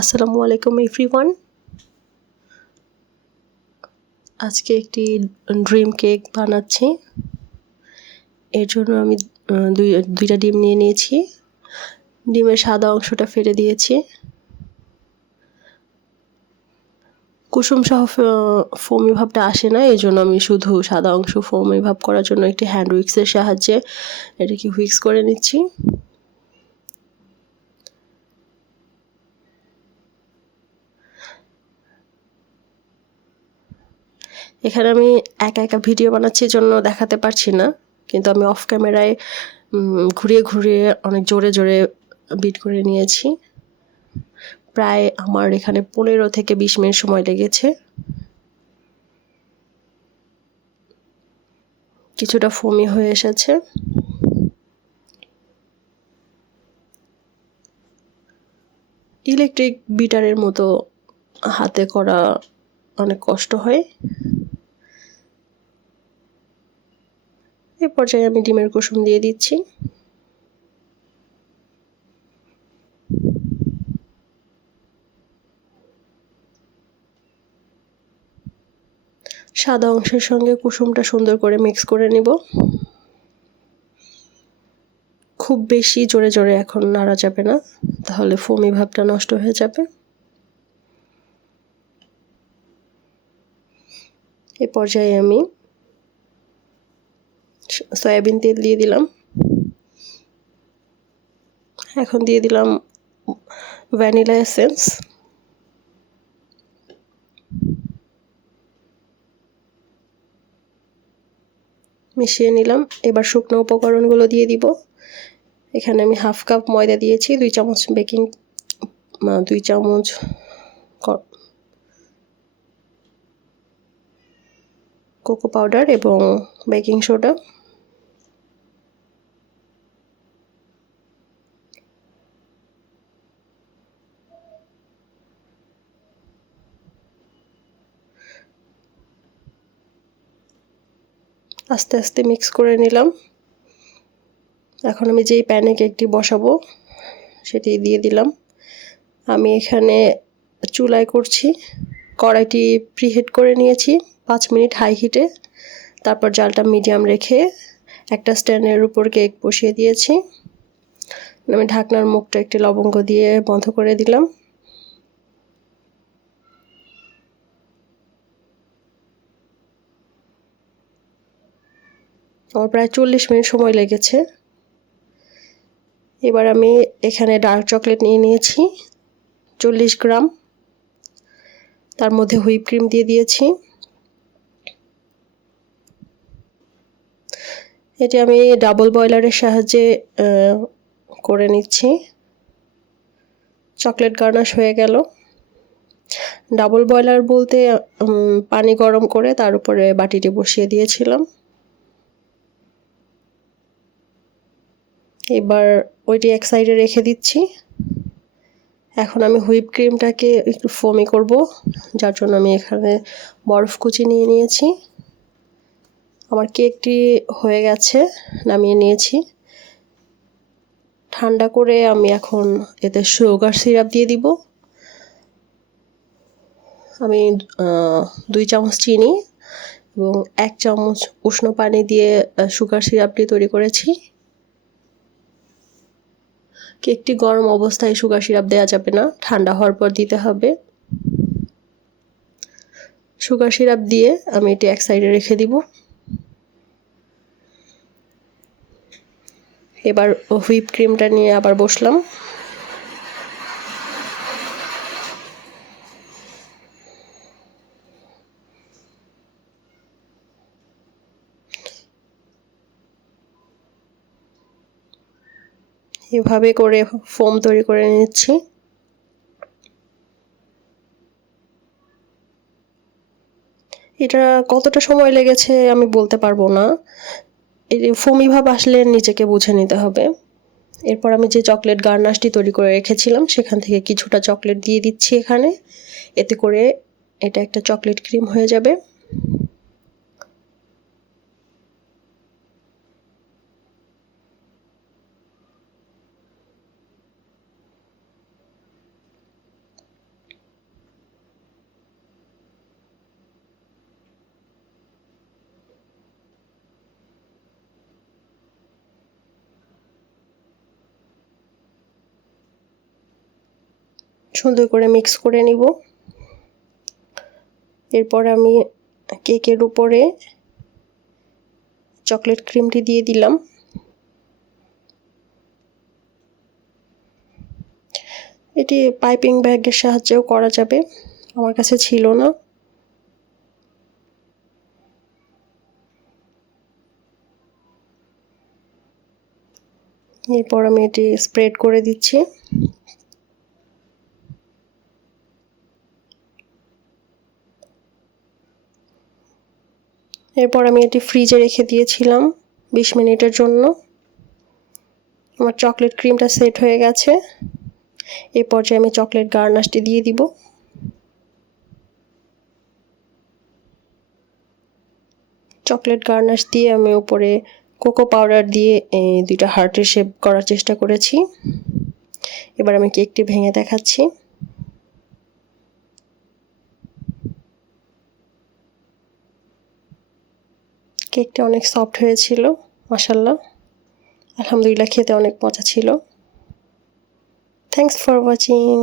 আসসালামু আলাইকুম এভরিওয়ান আজকে একটি ড্রিম কেক বানাচ্ছি। এর জন্য আমি দুই, দুইটা ডিম নিয়ে নিয়েছি। ডিমের সাদা অংশটা ফেলে দিয়েছি। কুসুম সহ ফোমি ভাবটা আসে না এই জন্য আমি শুধু সাদা অংশ ফোমি ভাব করার জন্য একটি হ্যান্ড উইক্সের সাহায্যে এটাকে হুইক্স করে নিচ্ছি। এখানে আমি একা একা ভিডিও বানাচ্ছি জন্য দেখাতে পারছি না, কিন্তু আমি অফ ক্যামেরায় ঘুরিয়ে ঘুরিয়ে অনেক জোরে জোরে বিট করে নিয়েছি। প্রায় আমার এখানে পনেরো থেকে বিশ মিনিট সময় লেগেছে। কিছুটা ফমি হয়ে এসেছে। ইলেকট্রিক বিটারের মতো হাতে করা অনেক কষ্ট হয়। এই পর্যায়ে আমি ডিমের কুসুম দিয়ে দিচ্ছি। সাদা অংশের সঙ্গে কুসুমটা সুন্দর করে মিক্স করে নিব। খুব বেশি জোরে জোরে এখন নাড়া যাবে না, তাহলে ফমি ভাবটা নষ্ট হয়ে যাবে। এ পর্যায়ে আমি সয়াবিন তেল দিয়ে দিলাম। এখন দিয়ে দিলাম ভ্যানিলা এসেন্স। মিশিয়ে নিলাম। এবার শুকনো উপকরণগুলো দিয়ে দিব। এখানে আমি হাফ কাপ ময়দা দিয়েছি, দুই চামচ বেকিং দুই চামচ কোকো পাউডার এবং বেকিং সোডা আস্তে আস্তে মিক্স করে নিলাম। এখন আমি যেই প্যানে কেকটি বসাবো, সেটি দিয়ে দিলাম। আমি এখানে চুলায় করছি, কড়াইটি প্রিহিট করে নিয়েছি। পাঁচ মিনিট হাই হিটে তারপর জালটা মিডিয়াম রেখে একটা স্ট্যান্ডের উপর কেক বসিয়ে দিয়েছি। আমি ঢাকনার মুখটা একটি লবঙ্গ দিয়ে বন্ধ করে দিলাম। আমার প্রায় চল্লিশ মিনিট সময় লেগেছে। এবার আমি এখানে ডার্ক চকলেট নিয়ে নিয়েছি, চল্লিশ গ্রাম। তার মধ্যে হুইপ ক্রিম দিয়ে দিয়েছি। এটি আমি ডাবল বয়লারের সাহায্যে করে নিচ্ছি। চকলেট গার্নাশ হয়ে গেল। ডাবল বয়লার বলতে পানি গরম করে তার উপরে বাটিটি বসিয়ে দিয়েছিলাম। এবার ওইটি এক সাইডে রেখে দিচ্ছি। এখন আমি হুইপ ক্রিমটাকে একটু ফোমি করব, যার জন্য আমি এখানে বরফ কুচি নিয়ে নিয়েছি। আমার কেকটি হয়ে গেছে, নামিয়ে নিয়েছি। ঠান্ডা করে আমি এখন এতে সুগার সিরাপ দিয়ে দিব। আমি দুই চামচ চিনি এবং এক চামচ উষ্ণ পানি দিয়ে সুগার সিরাপটি তৈরি করেছি। কেকটি গরম অবস্থায় সুগার সিরাপ দেওয়া যাবে না, ঠান্ডা হওয়ার পর দিতে হবে। সুগার সিরাপ দিয়ে আমি এটি এক সাইডে রেখে দিব। এবার হুইপ ক্রিমটা নিয়ে আবার বসলাম। এভাবে করে ফোম তৈরি করে নিচ্ছি। এটা কতটা সময় লেগেছে আমি বলতে পারব না। ফোমি ভাব আসলে নিজেকে বুঝে নিতে হবে। এরপর আমি যে চকলেট গার্নাশটি তৈরি করে রেখেছিলাম, সেখান থেকে কিছুটা চকলেট দিয়ে দিচ্ছি এখানে। এতে করে এটা একটা চকলেট ক্রিম হয়ে যাবে। সুন্দর করে মিক্স করে নিব। এরপর আমি কেকের উপরে চকলেট ক্রিমটি দিয়ে দিলাম। এটি পাইপিং ব্যাগের সাহায্যেও করা যাবে, আমার কাছে ছিল না। এরপর আমি এটি স্প্রেড করে দিচ্ছি। এরপর আমি এটি ফ্রিজে রেখে দিয়েছিলাম বিশ মিনিটের জন্য। আমার চকলেট ক্রিমটা সেট হয়ে গেছে। এই পর্যায়ে আমি চকলেট গার্নাশটি দিয়ে দিব। চকলেট গার্নাশ দিয়ে আমি উপরে কোকো পাউডার দিয়ে দুইটা হার্টের শেপ করার চেষ্টা করেছি। এবার আমি কেকটি ভেঙে দেখাচ্ছি। কেকটা অনেক সফট হয়েছিল মাসাল্লাহ আলহামদুলিল্লাহ খেতে অনেক মজা ছিল। Thanks for watching